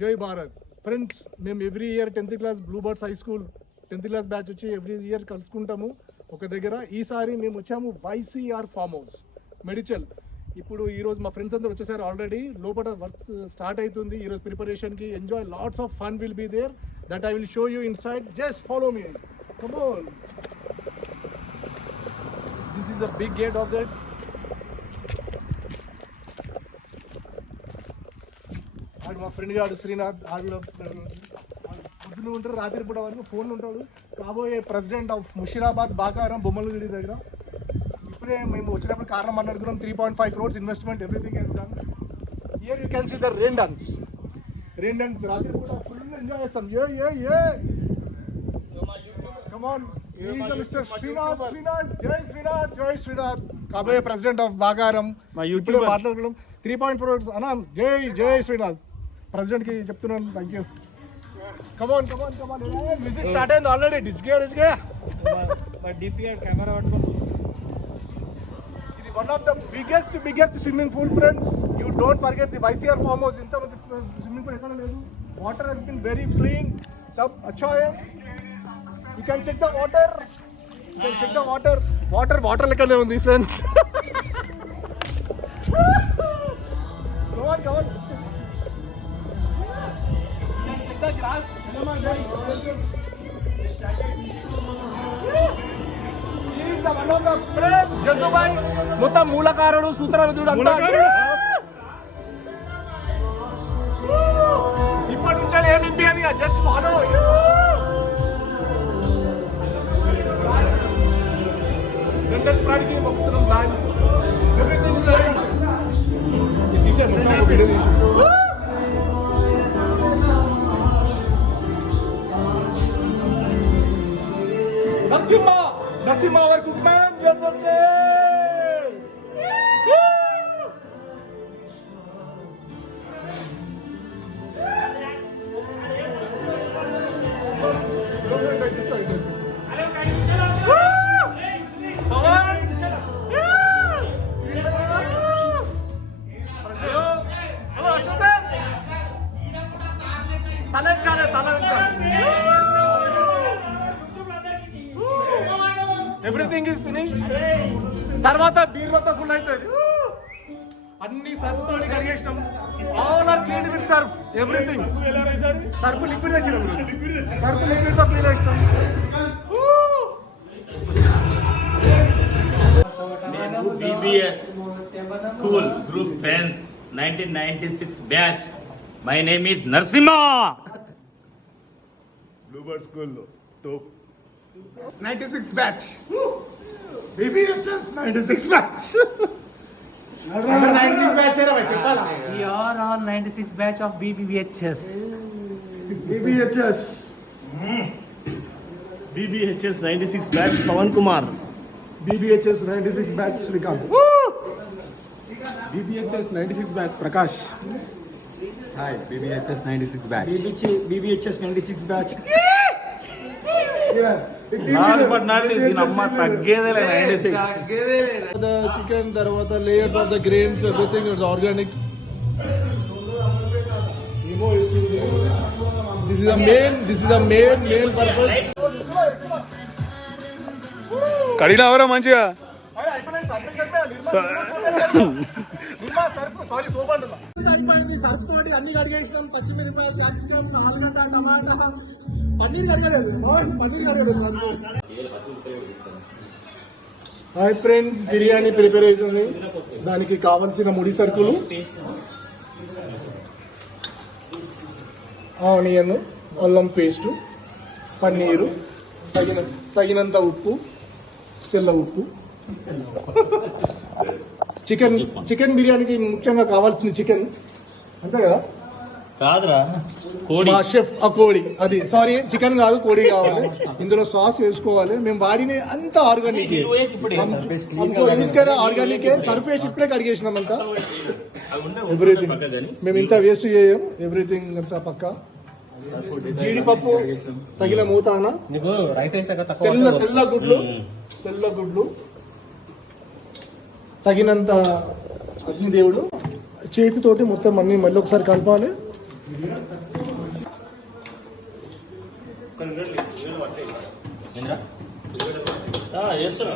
జై భారత్ ఫ్రెండ్స్, మేము every year 10th class blue birds high school 10th class batch వచ్చి every year కలుసుకుంటాము ఒక దగ్గర. ఈసారి మేము వచ్చాము వైసీఆర్ ఫామ్ హౌస్ మెడిచల్. ఇప్పుడు ఈరోజు మా ఫ్రెండ్స్ అందరూ వచ్చేసారు ఆల్రెడీ. లోపల వర్క్ స్టార్ట్ అవుతుంది ఈరోజు ప్రిపరేషన్కి. Enjoy, lots of fun will be there. That I will show you inside. Just follow me. Come on. This is a big gate of that. ఆడు మా ఫ్రెండ్ గారు శ్రీనాథ్. ఆడు పొద్దున ఉంటారు, రాత్రి పూట వరకు ఫోన్లు ఉంటాడు. కాబోయే ప్రెసిడెంట్ ఆఫ్ ముషీరాబాద్ బాకారం బొమ్మలగుడి దగ్గర. ఇప్పుడే మేము వచ్చినప్పుడు కారణం మాట్లాడుకున్నాం. 3.5 crores investment, everything he's done. Here you can see the rain dance. Rain dance రాత్రి పూట ఫుల్ ఎంజాయ్ చేస్తాం. Come on. మిస్టర్ శ్రీనాథ్. జై శ్రీనాథ్, జై శ్రీనాథ్. కాబోయే ప్రెసిడెంట్ ఆఫ్ బాగారం. ఇప్పుడే మాట్లాడుకున్నాం. 3.4 crores అన్నా. జై శ్రీనాథ్. ప్రెసిడెంట్ కి చెప్తున్నాను thank you. Come on. Music start అయింది ఆల్రెడీ. డిస్గే బట్ డిపిఆర్ కెమెరా పట్టుకో. ఇది one of the biggest swimming pool friends. You don't forget the YCR farm house. ఇంత మంచి స్విమ్మింగ్ పూల్ ఎక్కడ లేదు. Water has been very clean. సబ్ అచ్చా హై. You can check the water. Water లెక్కనే ఉంది friends. Come on. The grass. He's the one of the friend. Jaggu Bhai మొత్తం మూలకారుడు, సూత్రవిధుడు అంతా. ఇప్పటి నుంచి ఏం నింపేది, జస్ట్ ఫాలో. గంగస్ ప్రాణికి మొత్తం ప్లాన్. Everything is ready. తీసే మొత్తం వీడియో తీసి. Narasimha, our good man, everything is finish. తర్వాత బీర్లతో ఫుల్ అవుతుంది. అన్ని సర్ఫ్ తోటి కడిగేసినాం. All are clean with Surf. Everything Surf liquid తెచ్చినాం. సర్ఫ్ లిక్విడ్ తో క్లీన్ చేసినాం. నేను BBS school group friends 1996 batch. My name is Narasimha. Bluebird school తో 96 బ్యాచ్. BBHS 96 batch. 96 బ్యాచ్ ఏరా చెప్పాలా? We are all 96 batch of BBHS. BBHS 96 batch Pavan Kumar. BBHS 96 batch Srikanth. BBHS 96 batch Prakash. Hi, BBHS 96 batch. BBHS 96 batch. దీని అమ్మ తగ్గేదేలే 96. The chicken, తర్వాత layers of the grains, everything is organic. This is the main purpose. కడిలా ఎవరో మంచిగా. Sorry soap అంటున్నా. అయిపోయింది Surf తోటి అన్ని కడిగేసినాం. పచ్చిమిరపకాయ, క్యాప్సికమ్, ఆలుగడ్డ, టమాటా, పన్నీర్ కడగలేదు. పన్నీర్ కడగలేదు. హాయ్ ఫ్రెండ్స్, బిర్యానీ ప్రిపేర్ అవుతుంది. దానికి కావలసిన ముడి సరుకులు: ఆనియన్, అల్లం పేస్టు, పన్నీరు, తగినంత ఉప్పు, తెల్ల ఉప్పు. చికెన్ బిర్యానీకి ముఖ్యంగా కావాల్సింది చికెన్, అంతే కదా? కాదురా, కోడి. మా షెఫ్ ఆ కోడి, అది సారీ చికెన్ కాదు కోడి కావాలి. ఇందులో సాస్ వేసుకోవాలి. మేము వాడిన అంత ఆర్గానిక్, ఆర్గానిక్. సర్ఫ్ వేసి ఇప్పుడే కడిగేసినాం అంతా. ఎవ్రీథింగ్ మేము ఇంత వేస్ట్ చేయం. ఎవ్రీథింగ్ అంతా పక్కా. జీడిపప్పు, తగిన మూతాన, తెల్ల గుడ్లు, తగినంత అగ్నిదేవుడు. చేతితోటి మొత్తం అన్ని మళ్ళీ ఒకసారి కలపాలి. వేస్తున్నా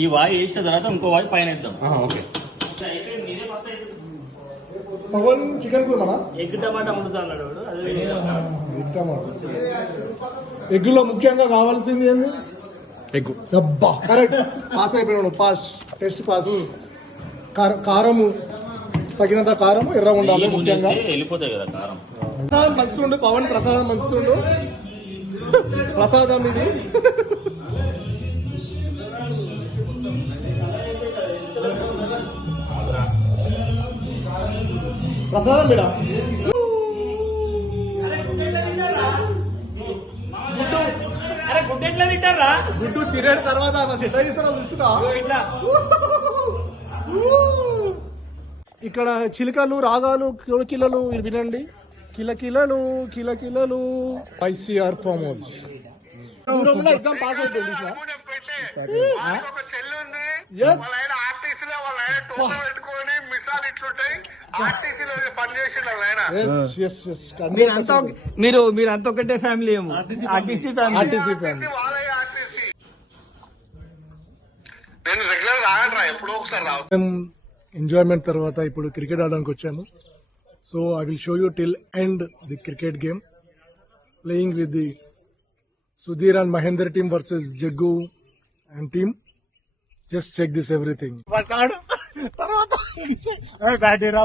ఈ వాయి వేసిన తర్వాత ఇంకో వాయి పైన వేద్దాం. Okay. Pavan chicken kurma egg tomato వండుతా అన్నాడు వాడు. ఎగ్గులో ముఖ్యంగా కావాల్సింది ఏంది? ఎగ్గు. అబ్బా కరెక్ట్, పాస్ అయిపోయినాడు. Pass, test pass. కారము తగినంత కారం, ఎర్రగా ఉండాలి ముఖ్యంగా. వెళ్ళిపోతాయి కదా కారం. ప్రసాదం పంచుతుండు పవన్, ప్రసాదం పంచుతుండు. ప్రసాదం ఇది. ప్రసాదం బిడా. గుడ్డు ఎట్లా తింటారా? గుడ్డు పీరియడ్ తర్వాత ఎట్లా చేస్తారో తెలుసుగా. ఇక్కడ చిలుకలు, రాగాలు, కిలకిలలు వినండి. కిలకిలలు కిలకిలలు. ఐసీఆర్ ఫామ్ హౌస్ దూరంలో ఎగ్జామ్ పాస్ అయిపోయింది. మీరంతా ఒకటే ఫ్యామిలీ ఏమో. RTC family. ఎంజాయ్మెంట్ తర్వాత ఇప్పుడు క్రికెట్ ఆడడానికి వచ్చాము. So I will show you till end the cricket game playing with the Sudheer and Mahender team versus Jaggu and team. Just check this everything. తర్వాత బ్యాటింగ్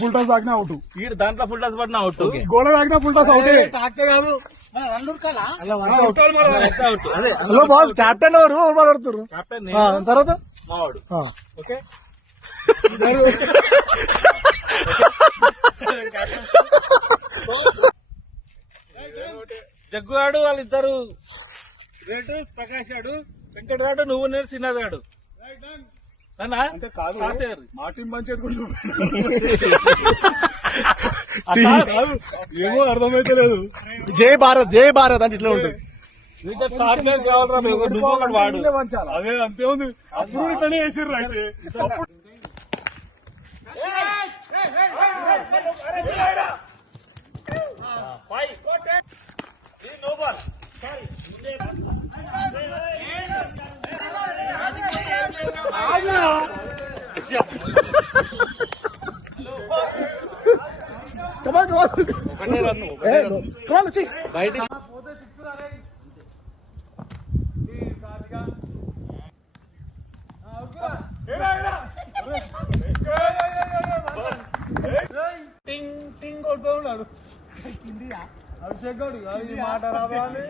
ఫుల్ టాస్ తాకినా అవుట్, దాంట్లో full toss పడిన out, గోళ తాకినా full toss out. Hello boss, captain ఎవరు మాట్లాడుతున్నారు? Captain తర్వాత మావాడు. ఓకే జగ్గు గాడు వాళ్ళిద్దరు రేటు, ప్రకాష్ గాడు, వెంకట్ గాడు, నువ్వు నేను శ్రీనాథ్ గాడు. అంటే కాదు, మా టీం మంచి ఏమో అర్థమైతే లేదు. జై భారత్, జై భారత్ అంటే ఇట్లా ఉంటుంది. స్టార్ ప్లేయర్స్ కావాలరా, నువ్వు ఒకటి వాడు. అదే అంతే ఉంది. అప్పుడు ఇట్లనే వేసిర్రు. అయితే బయట టింగ్ టింగ్ కొడుతున్నాడు. అభిషేక్ గౌడ్ మాట రావాలి.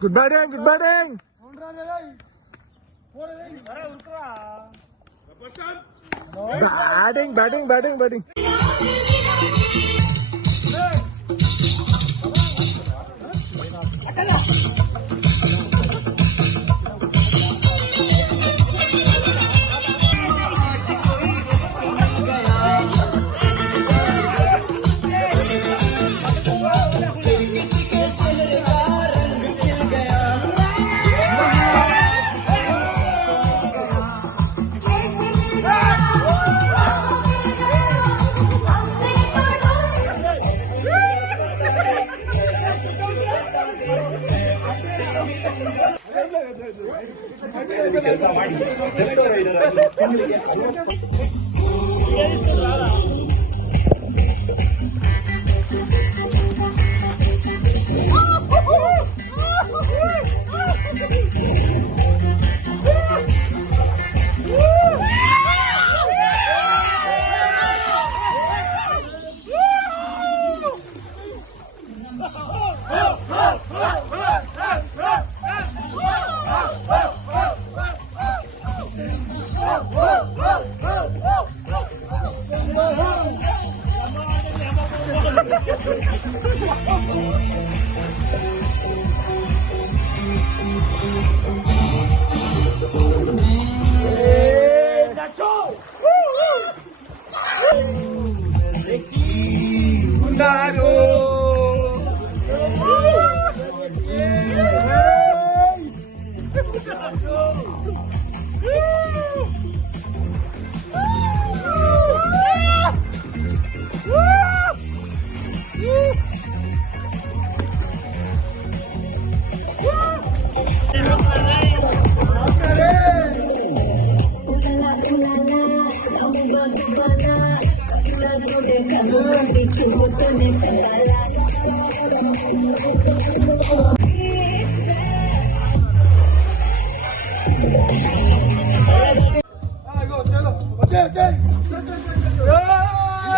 Good batting, good batting. Batting batting batting batting.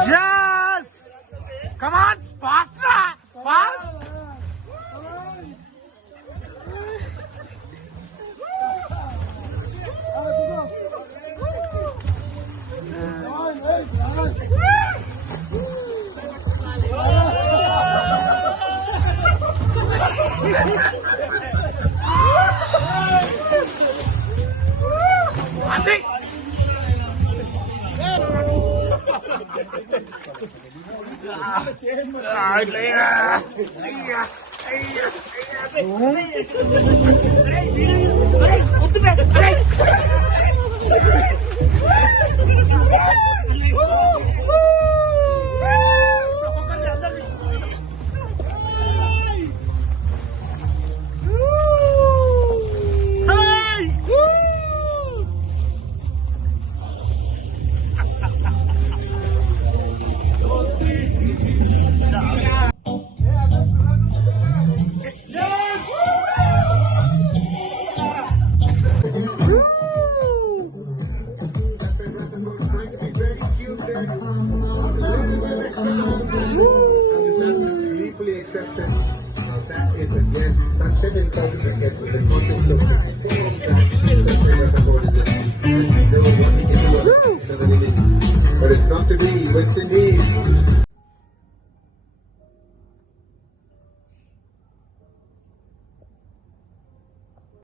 Yes! Come on, faster! Fast! Deeply accepted. That is against sunset and culture against the context of they were wanting to do but it's not to be Western